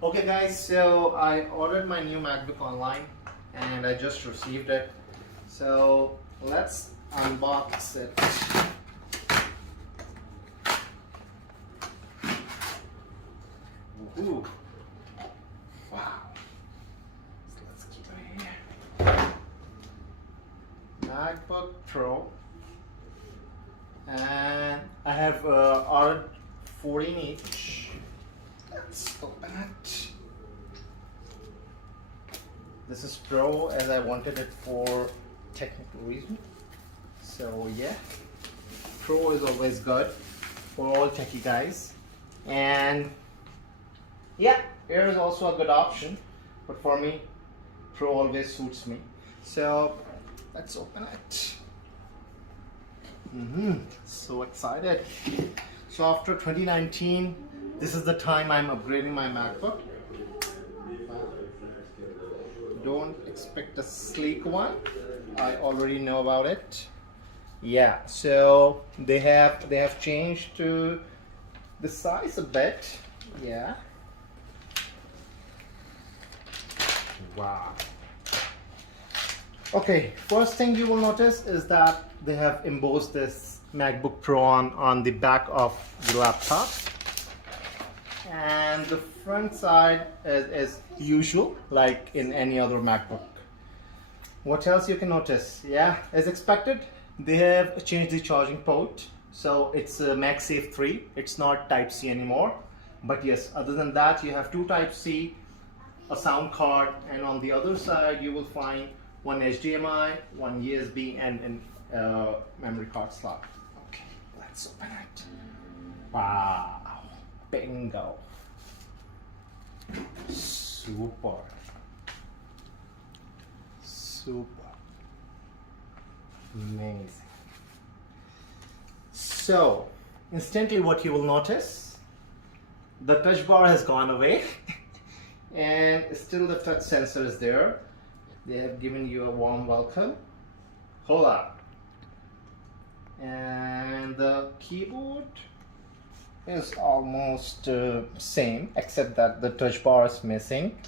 Okay guys, so I ordered my new MacBook online and I just received it. So let's unbox it. Ooh. Wow. So let's keep it here. MacBook Pro. And I have ordered 14-inch. Let's open it. This is Pro as I wanted it for technical reason. So yeah, Pro is always good for all techie guys. And yeah, Air is also a good option, but for me, Pro always suits me. So let's open it. So excited. So after 2019, this is the time I'm upgrading my MacBook. Don't expect a sleek one. I already know about it. Yeah, so they have changed to the size a bit. Yeah. Wow. Okay, first thing you will notice is that they have embossed this MacBook Pro on the back of the laptop. And the front side is as usual, like in any other MacBook. What else you can notice? Yeah, as expected, they have changed the charging port. So it's a MagSafe 3. It's not Type-C anymore. But yes, other than that, you have two Type-C, a sound card, and on the other side, you will find one HDMI, one USB, and memory card slot. Okay, let's open it. Wow, bingo. Super. Amazing. So, instantly what you will notice, the touch bar has gone away and still the touch sensor is there. They have given you a warm welcome. Hola. And the keyboard is almost same, except that the touch bar is missing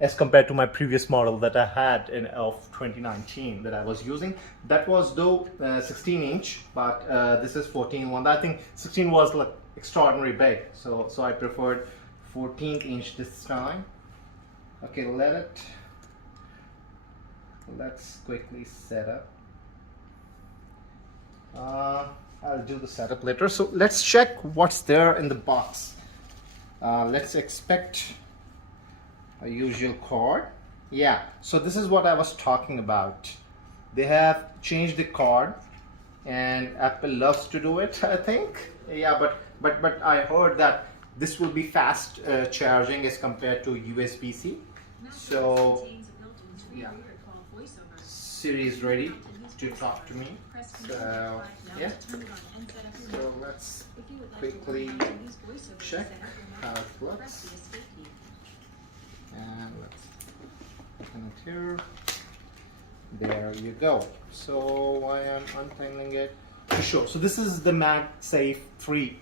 as compared to my previous model that I had of 2019 that I was using. That was though 16-inch, but this is 14-1. I think 16 was like extraordinary big, so I preferred 14-inch this time. Okay, let's quickly set up. I'll do the setup later. So let's check what's there in the box. Let's expect a usual cord. Yeah, so this is what I was talking about. They have changed the cord, and Apple loves to do it, I think. Yeah, but I heard that this will be fast charging as compared to USB-C. So yeah, Siri is ready to talk to me. So yeah, so let's quickly check how it looks. And let's open it here. There you go. So I am untangling it to show. So this is the MagSafe 3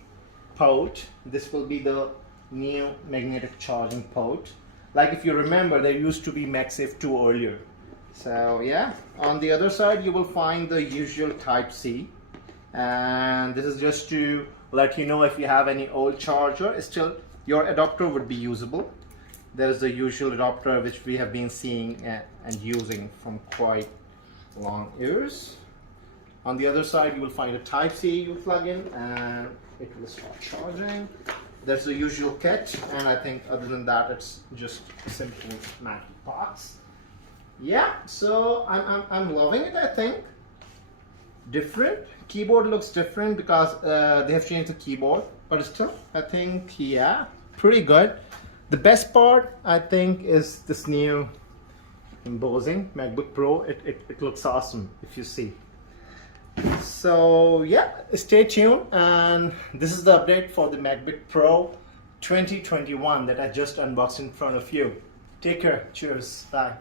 port. This will be the new magnetic charging port. Like if you remember, there used to be MagSafe 2 earlier. So yeah, on the other side you will find the usual Type-C, and this is just to let you know if you have any old charger, still your adapter would be usable. There's the usual adapter which we have been seeing and using from quite long years. On the other side you will find a Type-C you plug in and it will start charging. There's the usual kit, and I think other than that it's just a simple Mac box. Yeah, so I'm loving it. I think different keyboard looks different because they have changed the keyboard, but still I think yeah, pretty good. The best part I think is this new embossing MacBook Pro. It looks awesome if you see. So yeah, stay tuned, and this is the update for the MacBook Pro 2021 that I just unboxed in front of you. Take care. Cheers. Bye.